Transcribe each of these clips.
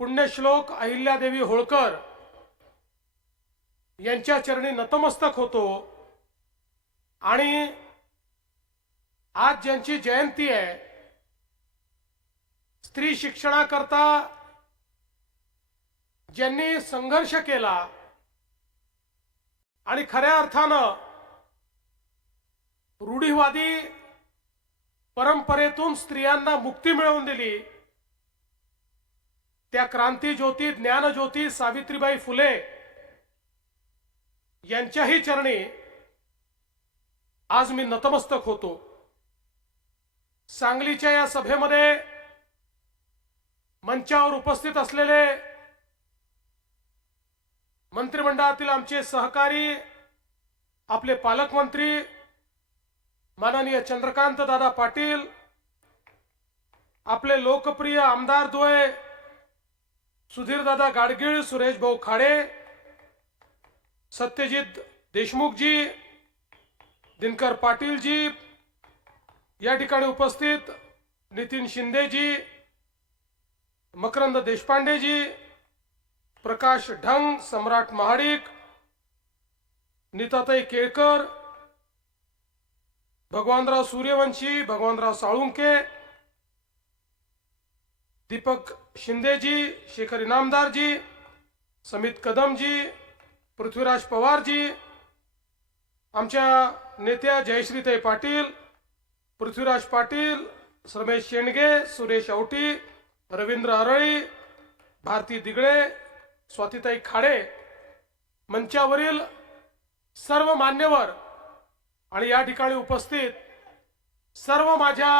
पुण्यश्लोक अहिल्यादेवी होळकर यांच्या चरणी नतमस्तक होतो. आणि आज ज्यांची जयंती आहे स्त्री शिक्षणाकरता ज्यांनी संघर्ष केला आणि खऱ्या अर्थानं रूढीवादी परंपरेतून स्त्रियांना मुक्ती मिळवून दिली त्या क्रांती ज्योती ज्ञानज्योती सावित्रीबाई फुले यांच्याही चरणी आज मी नतमस्तक होतो. सांगलीच्या या सभेमध्ये मंचावर उपस्थित असलेले मंत्रिमंडळातील आमचे सहकारी आपले पालकमंत्री माननीय चंद्रकांत दादा पाटील आपले लोकप्रिय आमदार द्वय सुधीरदादा गाडगीळ सुरेश भाऊ खाडे सत्यजित देशमुखजी दिनकर पाटीलजी या ठिकाणी उपस्थित नितीन शिंदेजी मकरंद देशपांडेजी प्रकाश ढंग सम्राट महाडिक नीताताई केळकर भगवानराव सूर्यवंशी भगवानराव साळुंके दीपक शिंदेजी शेखर इनामदारजी समित कदमजी पृथ्वीराज पवारजी आमच्या नेत्या जयश्रीताई पाटील पृथ्वीराज पाटील रमेश शेंडगे सुरेश औटी रवींद्र हरळी भारती दिगळे स्वातीताई खाडे मंचावरील सर्व मान्यवर आणि या ठिकाणी उपस्थित सर्व माझ्या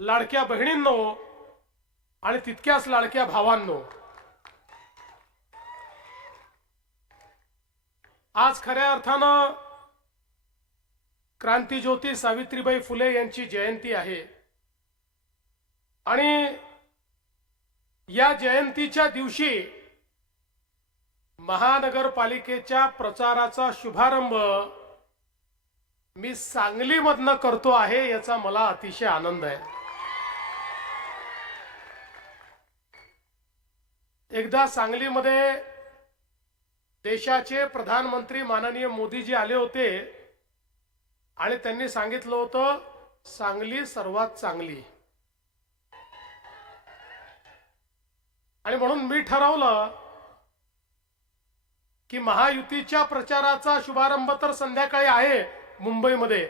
लाडक्या बहिणींनो आणि तितक्याच लाडक्या भावांनो आज खऱ्या अर्थानं क्रांतीज्योती सावित्रीबाई फुले यांची जयंती आहे. आणि या जयंतीच्या दिवशी महानगरपालिकेच्या प्रचाराचा शुभारंभ मी सांगलीमधनं करतो आहे याचा मला अतिशय आनंद आहे. एकदा सांगलीमध्ये देशाचे प्रधानमंत्री माननीय मोदीजी आले होते आणि त्यांनी सांगितलं होतं सांगली सर्वात चांगली. आणि म्हणून मी ठरवलं की महायुतीच्या प्रचाराचा शुभारंभ तर संध्याकाळी आहे मुंबईमध्ये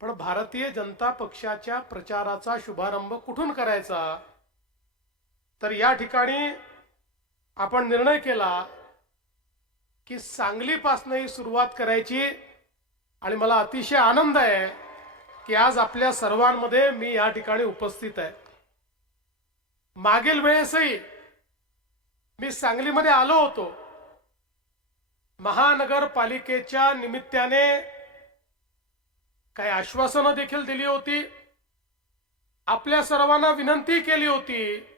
पण भारतीय जनता पक्षाच्या प्रचाराचा शुभारंभ कुठून करायचा? तर या ठिकाणी आपण निर्णय केला की सांगलीपासनंही सुरुवात करायची आणि मला अतिशय आनंद आहे की आज आपल्या सर्वांमध्ये मी या ठिकाणी उपस्थित आहे. मागील वेळेसही मी सांगलीमध्ये आलो होतो. महानगरपालिकेच्या निमित्ताने काही आश्वासनं देखील दिली होती. आपल्या सर्वांना विनंती केली होती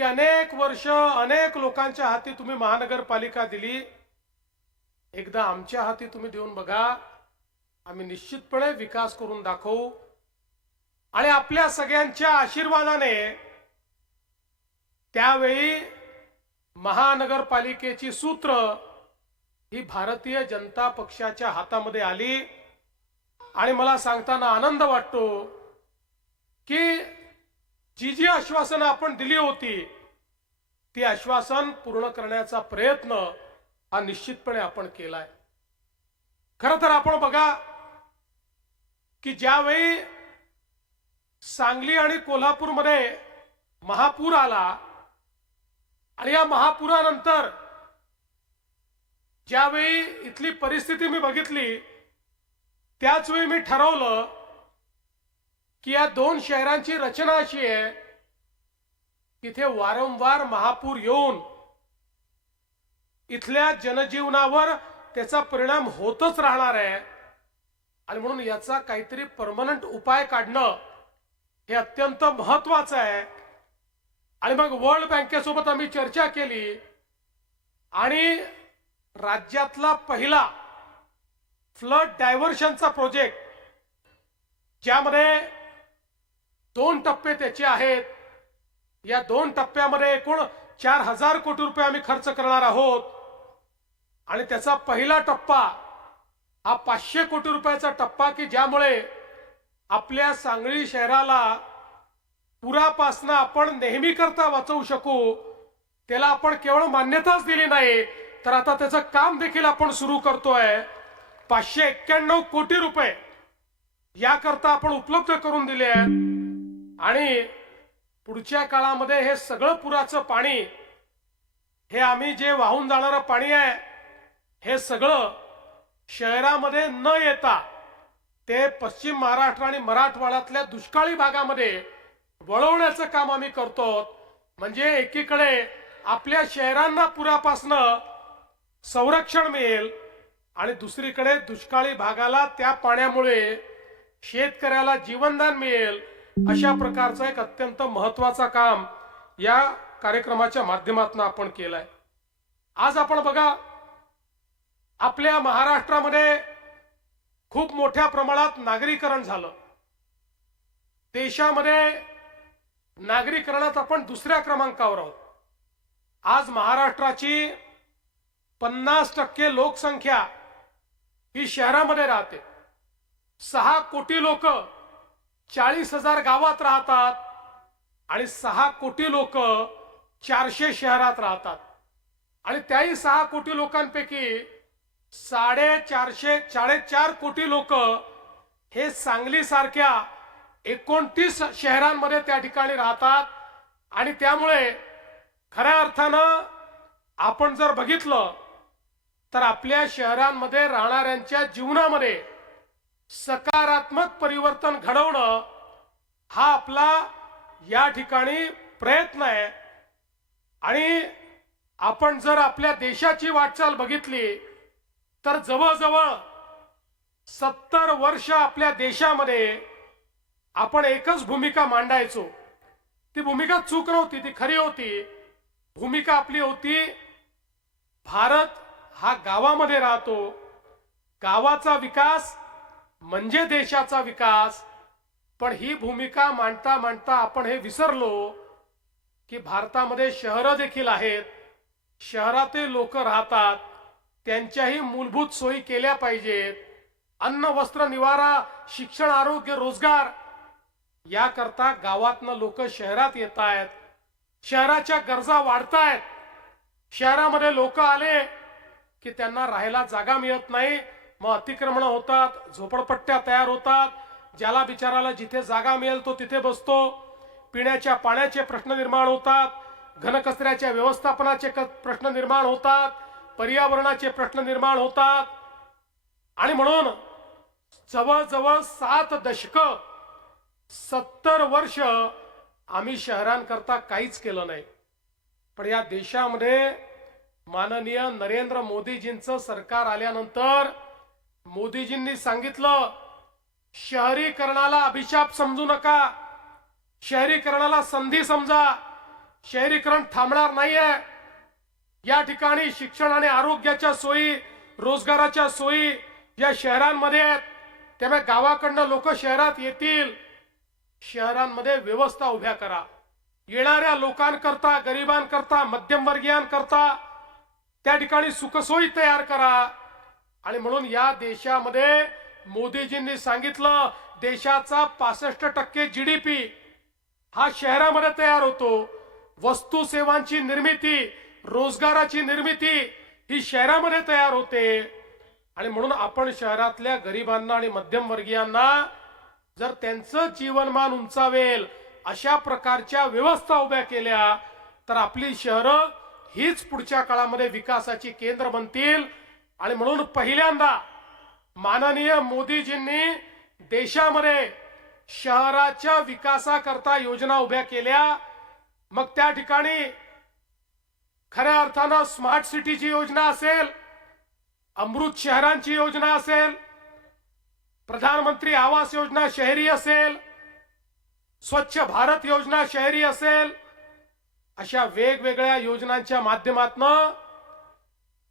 की अनेक वर्ष अनेक लोकांच्या हाती तुम्ही महानगरपालिका दिली. एकदा आमच्या हाती तुम्ही देऊन बघा. आम्ही निश्चितपणे विकास करून दाखवू. आणि आपल्या सगळ्यांच्या आशीर्वादाने त्यावेळी महानगरपालिकेची सूत्र ही भारतीय जनता पक्षाच्या हातामध्ये आली. आणि मला सांगताना आनंद वाटतो की जी जी आश्वासनं आपण दिली होती ती आश्वासन पूर्ण करण्याचा प्रयत्न हा निश्चितपणे आपण केलाय. खर तर आपण बघा की ज्यावेळी सांगली आणि कोल्हापूरमध्ये महापूर आला आणि या महापुरानंतर ज्यावेळी इथली परिस्थिती मी बघितली त्याच वेळी मी ठरवलं की या दोन शहरांची रचना अशी आहे तिथे वारंवार महापूर येऊन इथल्या जनजीवनावर त्याचा परिणाम होतच राहणार आहे. आणि म्हणून याचा काहीतरी परमनंट उपाय काढणं हे अत्यंत महत्वाचं आहे. आणि मग वर्ल्ड बँकेसोबत आम्ही चर्चा केली. आणि राज्यातला पहिला फ्लड डायव्हर्शनचा प्रोजेक्ट ज्यामध्ये दोन टप्पे त्याचे आहेत. या दोन टप्प्यामध्ये एकूण चार हजार कोटी रुपये आम्ही खर्च करणार आहोत. आणि त्याचा पहिला टप्पा हा पाचशे कोटी रुपयाचा टप्पा की ज्यामुळे आपल्या सांगली शहराला पुरापासनं आपण नेहमी करता वाचवू शकू त्याला आपण केवळ मान्यताच दिली नाही तर आता त्याचं काम देखील आपण सुरू करतोय. पाचशे एक्क्याण्णव कोटी रुपये याकरता आपण उपलब्ध करून दिले आहेत. आणि पुढच्या काळामध्ये हे सगळं पुराचं पाणी हे आम्ही जे वाहून जाणारं पाणी आहे हे सगळं शहरामध्ये न येता ते पश्चिम महाराष्ट्र आणि मराठवाड्यातल्या दुष्काळी भागामध्ये वळवण्याचं काम आम्ही करतो. म्हणजे एकीकडे आपल्या शहरांना पुरापासनं संरक्षण मिळेल आणि दुसरीकडे दुष्काळी भागाला त्या पाण्यामुळे शेतकऱ्याला जीवनदान मिळेल. अशा प्रकारचं एक अत्यंत महत्त्वाचा काम या कार्यक्रमाच्या माध्यमातून आपण केलंय. आज आपण बघा आपल्या महाराष्ट्रामध्ये खूप मोठ्या प्रमाणात नागरीकरण झालं. देशामध्ये नागरीकरणात आपण दुसऱ्या क्रमांकावर आहोत. आज महाराष्ट्राची पन्नास टक्के लोकसंख्या ही शहरामध्ये राहते. सहा कोटी लोक चाळीस हजार गावात राहतात आणि सहा कोटी लोक चारशे शहरात राहतात. आणि त्याही सहा कोटी लोकांपैकी साडेचारशे साडेचार कोटी लोक हे सांगली सारख्या एकोणतीस शहरांमध्ये त्या ठिकाणी राहतात. आणि त्यामुळे खऱ्या अर्थानं आपण जर बघितलं तर आपल्या शहरांमध्ये राहणाऱ्यांच्या जीवनामध्ये सकारात्मक परिवर्तन घडवणं हा आपला या ठिकाणी प्रयत्न आहे. आणि आपण जर आपल्या देशाची वाटचाल बघितली तर जवळजवळ सत्तर वर्ष आपल्या देशामध्ये आपण एकच भूमिका मांडायचो. ती भूमिका चूक नव्हती ती खरी होती. भूमिका आपली होती भारत हा गावामध्ये राहतो. गावाचा विकास म्हणजे देशाचा विकास. पण ही भूमिका मांडता मांडता आपण हे विसरलो की भारतामध्ये शहरं देखील आहेत. शहरातील लोक राहतात. त्यांच्याही मूलभूत सोयी केल्या पाहिजेत. अन्न वस्त्र निवारा शिक्षण आरोग्य रोजगार याकरता गावातनं लोक शहरात येत आहेत. शहराच्या गरजा वाढतायत शहरामध्ये लोक आले की त्यांना राहायला जागा मिळत नाही. मग अतिक्रमण होतात झोपडपट्ट्या तयार होतात ज्याला बिचाराला जिथे जागा मिळेल तो तिथे बसतो. पिण्याच्या पाण्याचे प्रश्न निर्माण होतात घनकचऱ्याच्या व्यवस्थापनाचे क- प्रश्न निर्माण होतात पर्यावरणाचे प्रश्न निर्माण होतात. आणि म्हणून जवळजवळ सात दशक सत्तर वर्ष आम्ही शहरांकरता काहीच केलं नाही. पण या देशामध्ये माननीय नरेंद्र मोदीजींचं सरकार आल्यानंतर मोदीजींनी सांगितलं शहरीकरणाला अभिशाप समजू नका. शहरीकरणाला संधी समजा. शहरीकरण थांबणार नाहीये. या ठिकाणी शिक्षण आणि आरोग्याच्या सोयी रोजगाराच्या सोयी या शहरांमध्ये आहेत. त्यामुळे गावाकडनं लोक शहरात येतील. शहरांमध्ये व्यवस्था उभ्या करा. येणाऱ्या लोकांकरता गरिबांकरता मध्यमवर्गीयांकरता त्या ठिकाणी सुखसोयी तयार करा. आणि म्हणून या देशामध्ये मोदीजींनी सांगितलं देशाचा पासष्ट टक्के जीडीपी हा शहरामध्ये तयार होतो. वस्तू सेवांची निर्मिती रोजगाराची निर्मिती ही शहरामध्ये तयार होते. आणि म्हणून आपण शहरातल्या गरिबांना आणि मध्यमवर्गीयांना जर त्यांचं जीवनमान उंचावेल अशा प्रकारच्या व्यवस्था उभ्या केल्या तर आपली शहरं हीच पुढच्या काळामध्ये विकासाची केंद्र बनतील आणि म्हणून पहिल्यांदा माननीय मोदीजींनी देशामध्ये शहराच्या विकासाकरता योजना उभ्या केल्या. मग त्या ठिकाणी खऱ्या अर्थानं स्मार्ट सिटीची योजना असेल अमृत शहरांची योजना असेल प्रधानमंत्री आवास योजना शहरी असेल स्वच्छ भारत योजना शहरी असेल अशा वेगवेगळ्या योजनांच्या माध्यमातून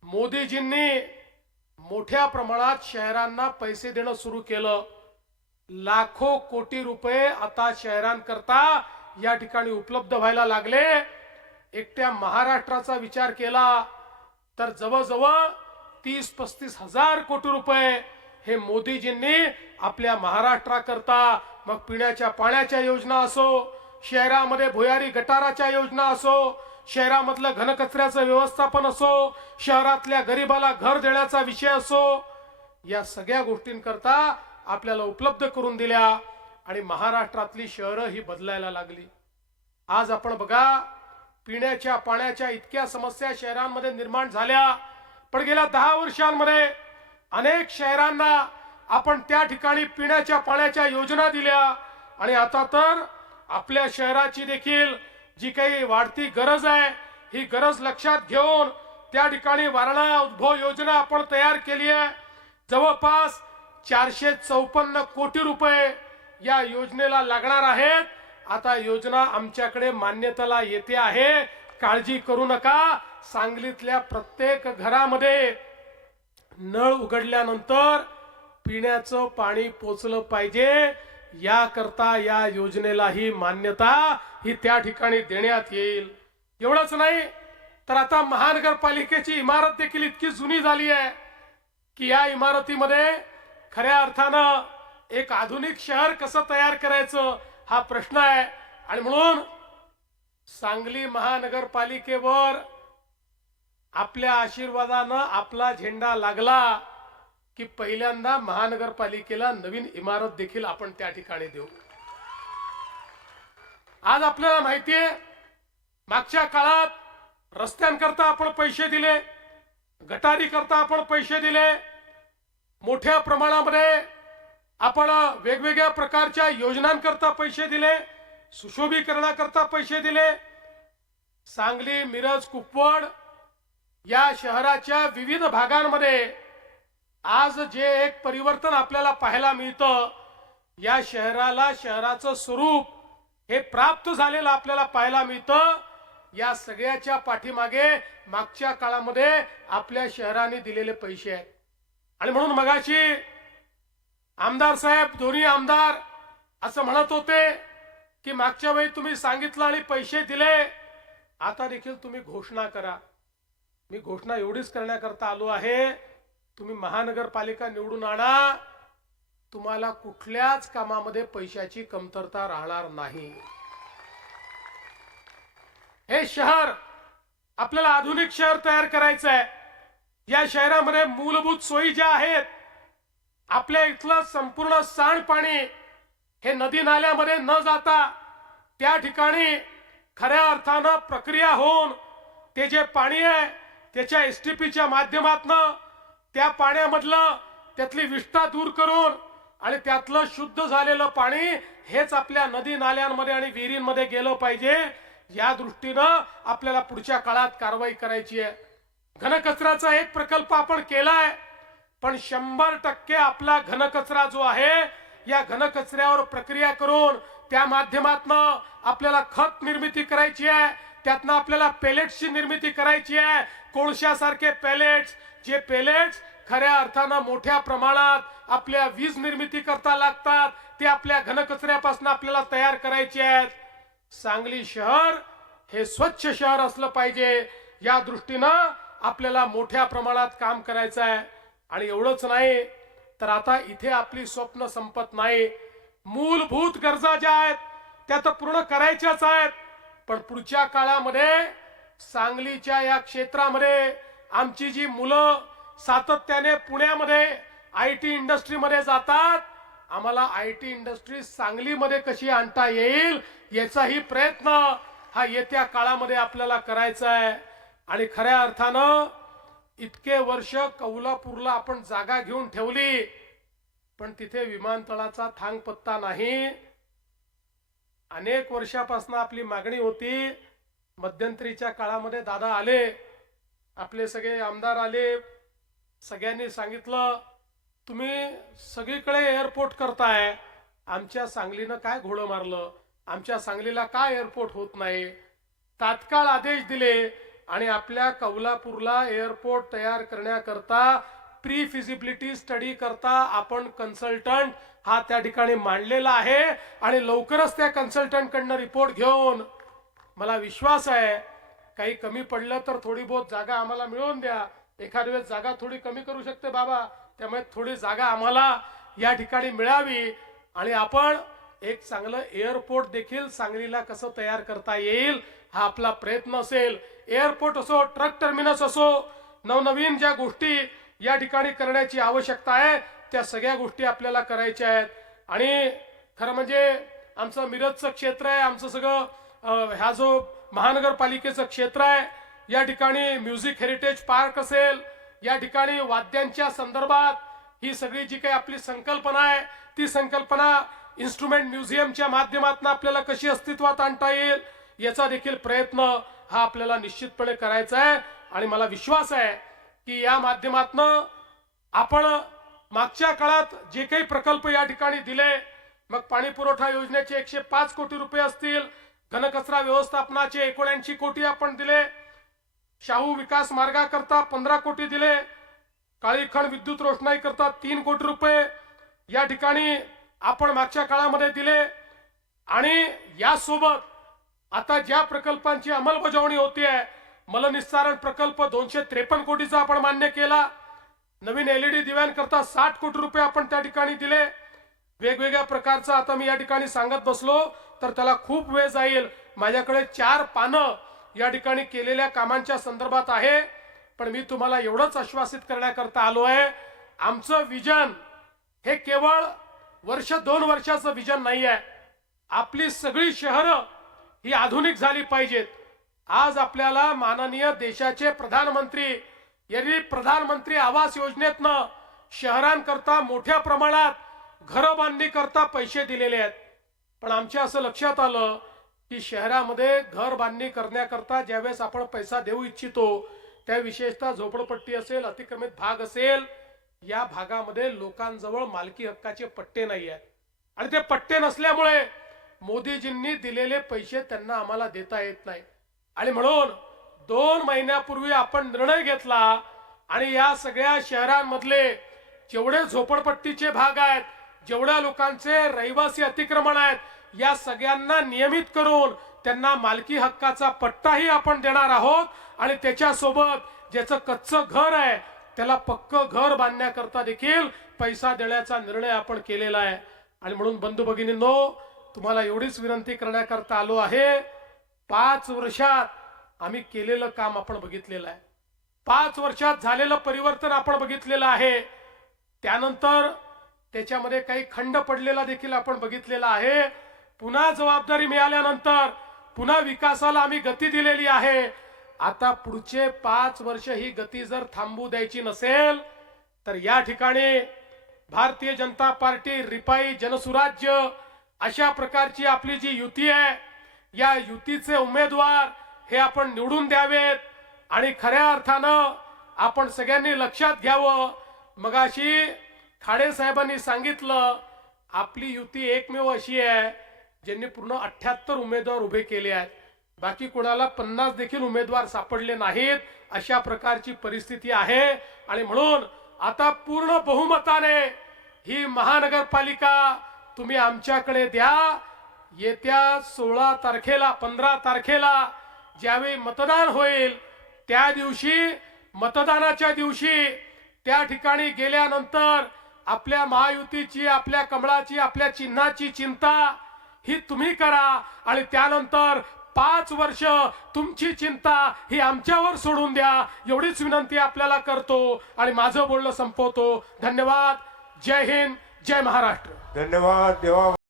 मोदीजींनी मोठ्या प्रमाणात शहरांना पैसे देणं सुरू केलं. लाखो कोटी रुपये आता शहरांकरता या ठिकाणी उपलब्ध व्हायला लागले. एकट्या महाराष्ट्राचा विचार केला तर जवळजवळ तीस पस्तीस हजार कोटी रुपये हे मोदीजींनी आपल्या महाराष्ट्राकरता मग पिण्याच्या पाण्याच्या योजना असो शहरामध्ये भुयारी गटाराच्या योजना असो शहरामधलं घनकचऱ्याचं व्यवस्थापन असो शहरातल्या गरिबाला घर देण्याचा विषय असो या सगळ्या गोष्टींकरता आपल्याला उपलब्ध करून दिल्या आणि महाराष्ट्रातली शहरं ही बदलायला लागली. आज आपण बघा पिण्याच्या पाण्याच्या इतक्या समस्या शहरांमध्ये निर्माण झाल्या. पण गेल्या दहा वर्षांमध्ये अनेक शहरांना आपण त्या ठिकाणी पिण्याच्या पाण्याच्या योजना दिल्या. आणि आता तर आपल्या शहराची देखील जी काही वाढती गरज आहे ही गरज लक्षात घेऊन त्या ठिकाणी वारणा उद्भव योजना आपण तयार केली आहे. जवळपास चारशे चौपन्न कोटी रुपये या योजनेला लागणार आहेत. आता योजना आमच्याकडे मान्यतेला येते आहे. काळजी करू नका. सांगलीतल्या प्रत्येक घरामध्ये नळ उघडल्यानंतर पिण्याचं पाणी पोचलं पाहिजे. याकरता या योजनेलाही मान्यता ही त्या ठिकाणी देण्यात येईल. एवढंच नाही तर आता महानगरपालिकेची इमारत देखील इतकी जुनी झाली आहे की या इमारतीमध्ये खऱ्या अर्थानं एक आधुनिक शहर कसं तयार करायचं हा प्रश्न आहे. आणि म्हणून सांगली महानगरपालिकेवर आपल्या आशीर्वादानं आपला झेंडा लागला. की पहिल्यांदा महानगरपालिकेला नवीन इमारत देखील आपण त्या ठिकाणी देऊ. आज आपल्याला माहितीये मागच्या काळात रस्त्यांकरता आपण पैसे दिले गटारी करता आपण पैसे दिले. मोठ्या प्रमाणामध्ये आपण वेगवेगळ्या प्रकारच्या योजनांकरता पैसे दिले सुशोभीकरणाकरता पैसे दिले. सांगली मिरज कुपवाड या शहराच्या विविध भागांमध्ये आज जे एक परिवर्तन आपल्याला पाहायला मिळतं या शहराला शहराचं स्वरूप हे प्राप्त झालेलं आपल्याला पाहायला मिळतं. या सगळ्याच्या पाठीमागे मागच्या काळामध्ये आपल्या शहराने दिलेले पैसे आहेत. आणि म्हणून मगाशी आमदार साहेब दोन्ही आमदार असं म्हणत होते की मागच्या वेळी तुम्ही सांगितलं आणि पैसे दिले आता देखील तुम्ही घोषणा करा. मी घोषणा एवढीच करण्याकरता आलो आहे तुम्ही महानगरपालिका निवडून आणा. तुम्हाला कुठल्याच कामामध्ये पैशाची कमतरता राहणार नाही. हे शहर आपल्याला आधुनिक शहर तयार करायचं आहे या शहरामध्ये मूलभूत सोयी ज्या आहेत आपल्या इथलं संपूर्ण सांडपाणी हे नदी नाल्यामध्ये न जाता त्या ठिकाणी खऱ्या अर्थानं प्रक्रिया होऊन ते जे पाणी आहे त्याच्या एस टी पीच्या माध्यमातनं त्या पाण्यामधलं त्यातली विष्ठा दूर करून आणि त्यातलं शुद्ध झालेलं पाणी हेच आपल्या नदी नाल्यांमध्ये आणि विहिरींमध्ये गेलं पाहिजे. या दृष्टीनं आपल्याला पुढच्या काळात कारवाई करायची आहे. घनकचऱ्याचा एक प्रकल्प आपण केलाय पण शंभर टक्के आपला घनकचरा जो आहे या घनकचऱ्यावर प्रक्रिया करून त्या माध्यमातनं आपल्याला खत निर्मिती करायची आहे. त्यातनं आपल्याला पेलेट्सची निर्मिती करायची आहे. कोळशासारखे पेलेट्स जे पेलेट्स खऱ्या अर्थानं मोठ्या प्रमाणात आपल्या वीज निर्मिती करता लागतात ते आपल्या घनकचऱ्यापासून आपल्याला तयार करायचे आहेत. सांगली शहर हे स्वच्छ शहर असलं पाहिजे या दृष्टीनं आपल्याला मोठ्या प्रमाणात काम करायचं आहे. आणि एवढंच नाही तर आता इथे आपली स्वप्न संपत नाही. मूलभूत गरजा ज्या आहेत त्या तर पूर्ण करायच्याच आहेत. पण पुढच्या काळामध्ये सांगलीच्या या क्षेत्रामध्ये आमची जी मुलं सातत्याने पुण्यामध्ये आय टी इंडस्ट्रीमध्ये जातात आम्हाला आय टी इंडस्ट्री सांगलीमध्ये कशी आणता येईल याचाही प्रयत्न हा येत्या काळामध्ये आपल्याला करायचा आहे. आणि खऱ्या अर्थानं इतके वर्ष कौलापूरला आपण जागा घेऊन ठेवली पण तिथे विमानतळाचा थांग पत्ता नाही. अनेक वर्षापासून आपली मागणी होती मध्यंतरीच्या काळामध्ये दादा आले आपले सगळे आमदार आले सगळ्यांनी सांगितलं तुम्ही सगळीकडे एअरपोर्ट करताय. आमच्या सांगलीनं काय घोडं मारलं? आमच्या सांगलीला काय एअरपोर्ट होत नाही? तात्काळ आदेश दिले आणि आपल्या कौलापूरला एअरपोर्ट तयार करण्याकरता प्री फिजिबिलिटी स्टडी करता आपण कन्सल्टंट हा त्या ठिकाणी मांडलेला आहे आणि लवकरच त्या कन्सल्टंट कडनं रिपोर्ट घेऊन मला विश्वास आहे काही कमी पडलं तर थोडी बहुत जागा आम्हाला मिळवून द्या. एखाद्या वेळेस जागा थोडी कमी करू शकते बाबा. त्यामुळे थोडी जागा आम्हाला या ठिकाणी मिळावी. आणि आपण एक चांगलं एअरपोर्ट देखील सांगलीला कसं तयार करता येईल हा आपला प्रयत्न असेल. एअरपोर्ट असो ट्रक टर्मिनस असो नवनवीन ज्या गोष्टी या ठिकाणी करण्याची आवश्यकता आहे त्या सगळ्या गोष्टी आपल्याला करायच्या आहेत. आणि खरं म्हणजे आमचं मिरजचं क्षेत्र आहे आमचं सगळं ह्या जो महानगरपालिकेचं क्षेत्र आहे. या ठिकाणी म्युझिक हेरिटेज पार्क असेल. या ठिकाणी वाद्यांच्या संदर्भात ही सगळी जी काही आपली संकल्पना आहे ती संकल्पना इन्स्ट्रुमेंट म्युझियमच्या माध्यमातून आपल्याला कशी अस्तित्वात आणता येईल याचा देखील प्रयत्न हा आपल्याला निश्चितपणे करायचा आहे. आणि मला विश्वास आहे की या माध्यमातनं आपण मागच्या काळात जे काही प्रकल्प या ठिकाणी दिले मग पाणी पुरवठा योजनेचे एकशे पाच कोटी रुपये असतील घनकचरा व्यवस्थापनाचे एकोणऐंशी कोटी आपण दिले. शाहू विकास मार्गाकरता पंधरा कोटी दिले. काळीखण विद्युत रोषणाई करता तीन कोटी रुपये. या ठिकाणी आपण मागच्या काळामध्ये दिले. आणि यासोबत आता ज्या प्रकल्पांची अंमलबजावणी होती आहे मलनिस्सारण प्रकल्प दोनशे त्रेपन्न कोटीचा आपण मान्य केला. नवीन एलईडी दिव्यांकरता साठ कोटी रुपये आपण त्या ठिकाणी दिले. वेगवेगळ्या प्रकारचं आता मी या ठिकाणी सांगत बसलो. तर त्याला खूप वेळ जाईल. माझ्याकडे चार पानं या ठिकाणी केलेल्या कामांच्या संदर्भात आहे. पण मी तुम्हाला एवढंच आश्वासित करण्याकरता आलो आहे. आमचं विजन हे केवळ वर्ष दोन वर्षाचं विजन नाही आहे. आपली सगळी शहरं ही आधुनिक झाली पाहिजेत. आज आपल्याला माननीय देशाचे प्रधानमंत्री यांनी प्रधानमंत्री आवास योजनेतनं शहरांकरता मोठ्या प्रमाणात घरं बांधणीकरता पैसे दिलेले आहेत. पण आमच्या असं लक्षात आलं की शहरामध्ये घर बांधणी करण्याकरता ज्यावेळेस आपण पैसा देऊ इच्छितो त्या विशेषतः झोपडपट्टी असेल अतिक्रमित भाग असेल या भागामध्ये लोकांजवळ मालकी हक्काचे पट्टे नाही आहेत. आणि ते पट्टे नसल्यामुळे मोदीजींनी दिलेले पैसे त्यांना आम्हाला देता येत नाही. आणि म्हणून दोन महिन्यापूर्वी आपण निर्णय घेतला आणि या सगळ्या शहरांमधले जेवढे झोपडपट्टीचे भाग आहेत जेवढ्या लोकांचे रहिवासी अतिक्रमण आहेत या सगळ्यांना नियमित करून त्यांना मालकी हक्काचा पट्टाही आपण देणार आहोत आणि त्याच्यासोबत ज्याचं कच्चं घर आहे त्याला पक्क घर बांधण्याकरता देखील पैसा देण्याचा निर्णय आपण केलेला आहे. आणि म्हणून बंधू भगिनींनो तुम्हाला एवढीच विनंती करण्याकरता आलो आहे. पाच वर्षात आम्ही केलेलं काम आपण बघितलेलं आहे. पाच वर्षात झालेलं परिवर्तन आपण बघितलेलं आहे. त्यानंतर त्याच्यामध्ये काही खंड पडलेला देखील आपण बघितलेला आहे. पुन्हा जबाबदारी मिळाल्यानंतर पुन्हा विकासाला आम्ही गती दिलेली आहे. आता पुढचे पाच वर्ष ही गती जर थांबू द्यायची नसेल तर या ठिकाणी भारतीय जनता पार्टी रिपाई जनसुराज्य अशा प्रकारची आपली जी युती आहे या युतीचे उमेदवार हे आपण निवडून द्यावेत आणि खऱ्या अर्थानं आपण सगळ्यांनी लक्षात घ्यावं. मगाशी खाडे साहेबांनी सांगितलं आपली युती एकमेव अशी आहे ज्यांनी पूर्ण अठ्याहत्तर उमेदवार उभे केले आहेत. बाकी कोणाला पन्नास देखील उमेदवार सापडले नाहीत अशा प्रकारची परिस्थिती आहे. आणि म्हणून आता पूर्ण बहुमताने ही महानगरपालिका तुम्ही आमच्याकडे द्या. येत्या सोळा तारखेला पंधरा तारखेला ज्यावेळी मतदान होईल त्या दिवशी मतदानाच्या दिवशी त्या ठिकाणी गेल्यानंतर आपल्या महायुतीची आपल्या कमळाची आपल्या चिन्हाची चिंता ही तुम्ही करा आणि त्यानंतर पाच वर्ष तुमची चिंता ही आमच्यावर सोडून द्या. एवढीच विनंती आपल्याला करतो आणि माझं बोलणं संपवतो. धन्यवाद. जय हिंद. जय महाराष्ट्र. धन्यवाद. देवा